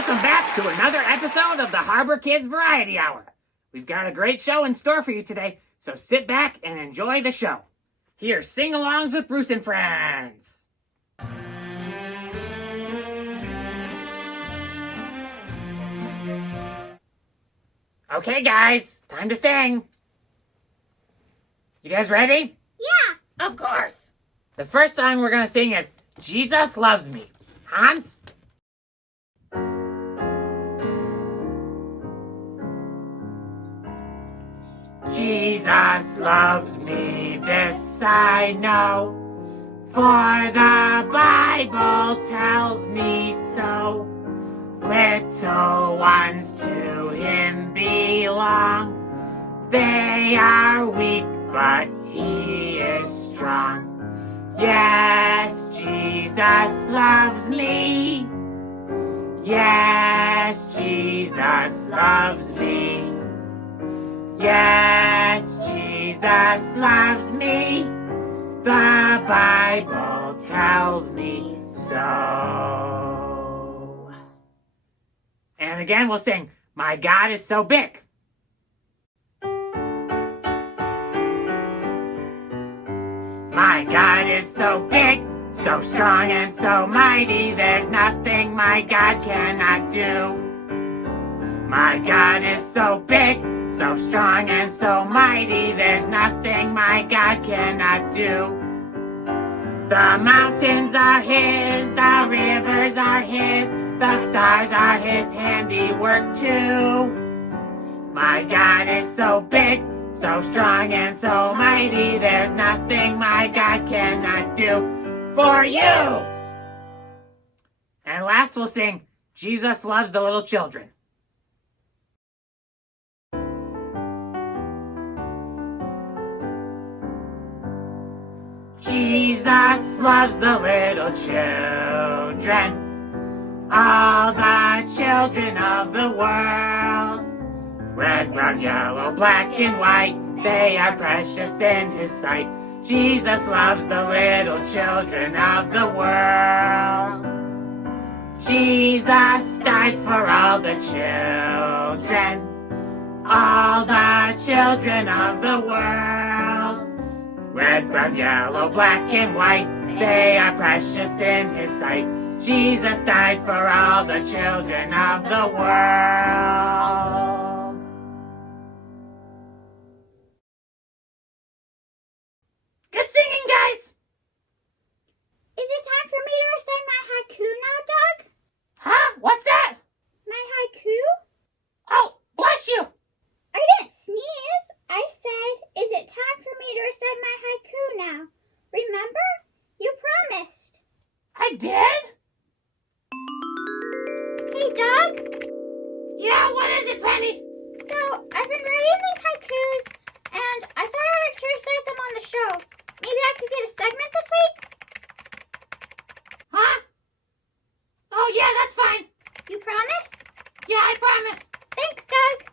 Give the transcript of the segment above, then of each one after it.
Welcome back to another episode of the Harbour Kids Variety Hour. We've got a great show in store for you today, so sit back and enjoy the show. Here's Sing-Alongs with Bruce and Friends. Okay, guys, time to sing. You guys ready? Yeah. Of course. The first song we're going to sing is Jesus Loves Me. Hans? Jesus loves me, this I know, for the Bible tells me so. Little ones to him belong. They are weak, but he is strong. Yes, Jesus loves me. Yes, Jesus loves me. Yes, Jesus loves me. The Bible tells me so. And again, we'll sing, My God is so big. My God is so big, so strong and so mighty, there's nothing my God cannot do. My God is so big, so strong and so mighty, there's nothing my God cannot do. The mountains are his, the rivers are his, the stars are his handiwork too. My God is so big, so strong and so mighty, there's nothing my God cannot do for you. And last we'll sing, Jesus Loves the Little Children. Jesus loves the little children, all the children of the world. Red, brown, yellow, black, and white, they are precious in his sight. Jesus loves the little children of the world. Jesus died for all the children, all the children of the world. Red, brown, yellow, black, and white, they are precious in his sight. Jesus died for all the children of the world. Good singing, guys! Is it time for me to recite my haiku now, Doug? Huh? What's that? My haiku? Oh, bless you! I didn't sneeze. I said, is it time for me to recite my haiku now? Remember? You promised. I did? Hey, Doug. Yeah, what is it, Penny? So, I've been writing these haikus, and I thought I'd like to recite them on the show. Maybe I could get a segment this week? Huh? Oh, yeah, that's fine. You promise? Yeah, I promise. Thanks, Doug.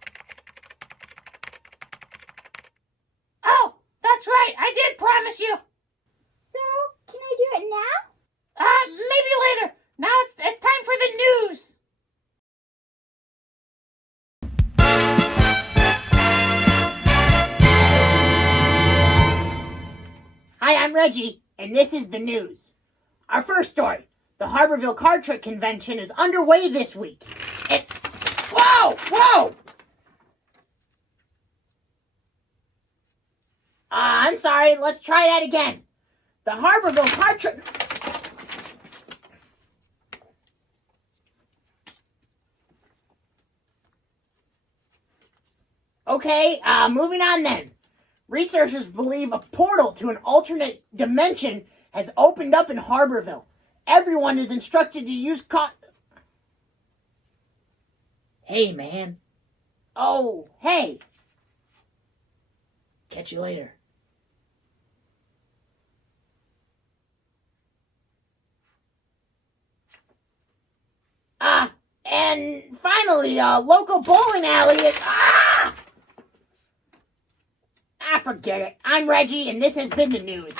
Oh, that's right. I did promise you. So, can I do it now? Maybe later. Now it's time for the news. Hi, I'm Reggie, and this is the news. Our first story. The Harborville Card Trick Convention is underway this week. Whoa! I'm sorry, let's try that again. The Harborville Card Trick... Okay, moving on then. Researchers believe a portal to an alternate dimension has opened up in Harborville. Everyone is instructed to use Hey, man. Oh, hey. Catch you later. And finally, a local bowling alley is... forget it. I'm Reggie, and this has been the news.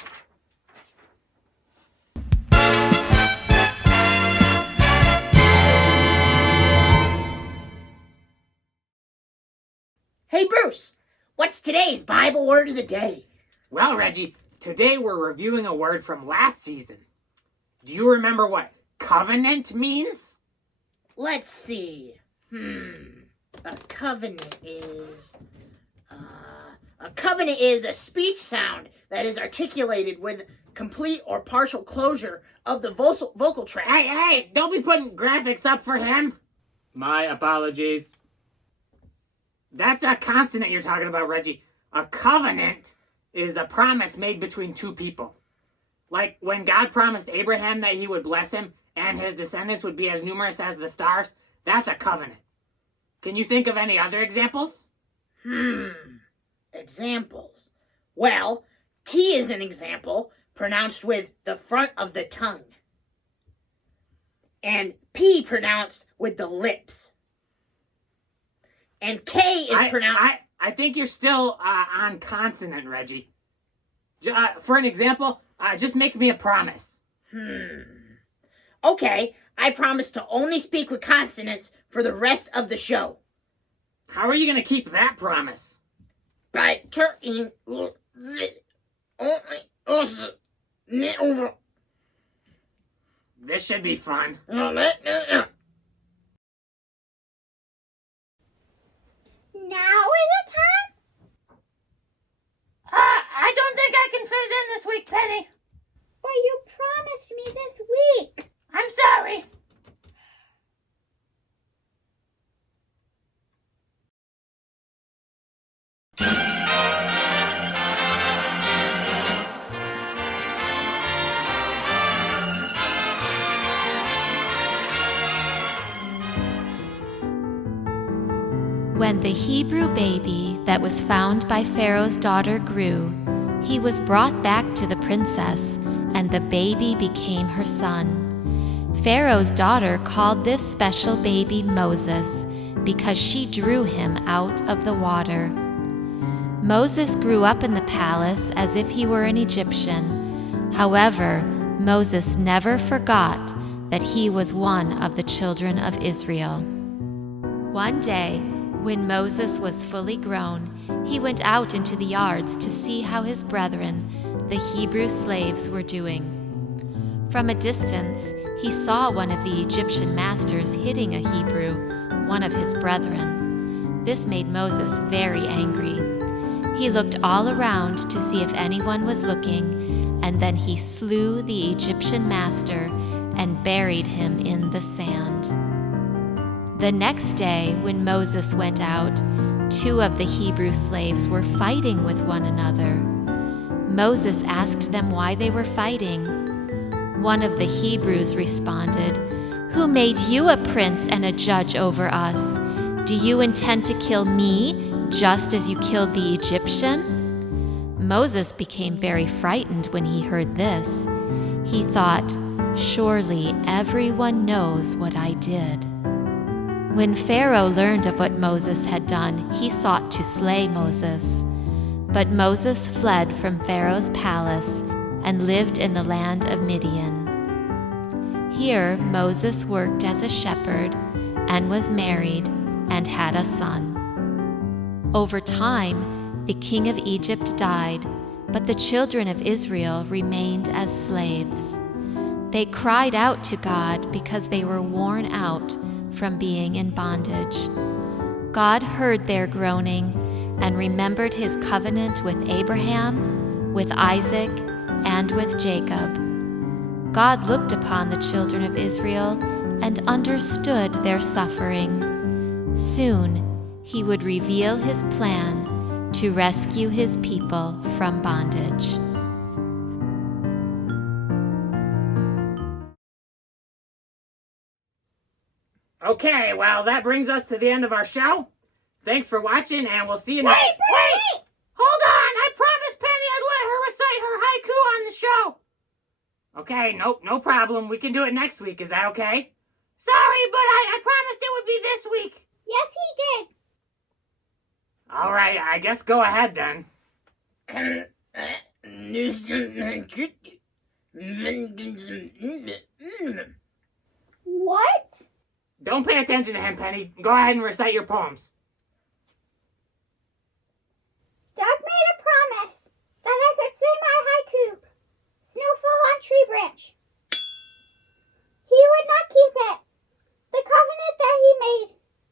Bruce, what's today's Bible word of the day? Well, Reggie, today we're reviewing a word from last season. Do you remember what covenant means? Let's see. A covenant is a speech sound that is articulated with complete or partial closure of the vocal tract. Hey, don't be putting graphics up for him. My apologies. That's a consonant you're talking about, Reggie. A covenant is a promise made between two people. Like when God promised Abraham that he would bless him and his descendants would be as numerous as the stars, that's a covenant. Can you think of any other examples? Examples. Well, T is an example pronounced with the front of the tongue. And P pronounced with the lips. And K is pronounced... I think you're still on consonant, Reggie. For an example, just make me a promise. Okay, I promise to only speak with consonants for the rest of the show. How are you going to keep that promise? By turning This should be fun. Now is it time? I don't think I can fit it in this week, Penny. But you promised me this week. I'm sorry. When the Hebrew baby that was found by Pharaoh's daughter grew, he was brought back to the princess, and the baby became her son. Pharaoh's daughter called this special baby Moses, because she drew him out of the water. Moses grew up in the palace as if he were an Egyptian. However, Moses never forgot that he was one of the children of Israel. One day, when Moses was fully grown, he went out into the yards to see how his brethren, the Hebrew slaves, were doing. From a distance, he saw one of the Egyptian masters hitting a Hebrew, one of his brethren. This made Moses very angry. He looked all around to see if anyone was looking, and then he slew the Egyptian master and buried him in the sand. The next day, when Moses went out, two of the Hebrew slaves were fighting with one another. Moses asked them why they were fighting. One of the Hebrews responded, "Who made you a prince and a judge over us? Do you intend to kill me, just as you killed the Egyptian?" Moses became very frightened when he heard this. He thought, "Surely everyone knows what I did." When Pharaoh learned of what Moses had done, he sought to slay Moses. But Moses fled from Pharaoh's palace and lived in the land of Midian. Here Moses worked as a shepherd and was married and had a son. Over time, the king of Egypt died, but the children of Israel remained as slaves. They cried out to God because they were worn out from being in bondage. God heard their groaning and remembered his covenant with Abraham, with Isaac, and with Jacob. God looked upon the children of Israel and understood their suffering. Soon he would reveal his plan to rescue his people from bondage. Okay, well, that brings us to the end of our show. Thanks for watching, and we'll see you next... Wait! Hold on! I promised Penny I'd let her recite her haiku on the show. Okay, no problem. We can do it next week. Is that okay? Sorry, but I promised it would be this week. Yes, he did. All right, I guess go ahead then. What? Don't pay attention to him, Penny. Go ahead and recite your poems. say my haiku. Snowfall on tree branch. He would not keep it. The covenant that he made.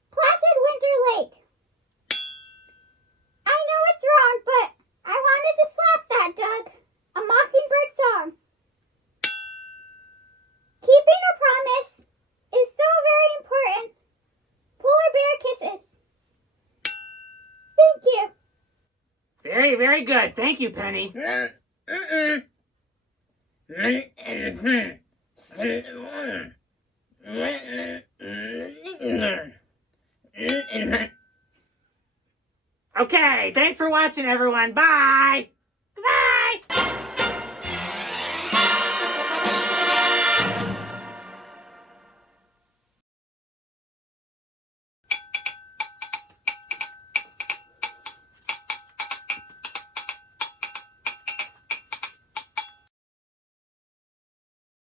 Placid winter lake. I know it's wrong, but I wanted to slap that, Doug. A mockingbird song. Keeping a promise is so very important. Polar bear kisses. Thank you. Very, very good. Thank you, Penny. Okay, thanks for watching, everyone. Bye!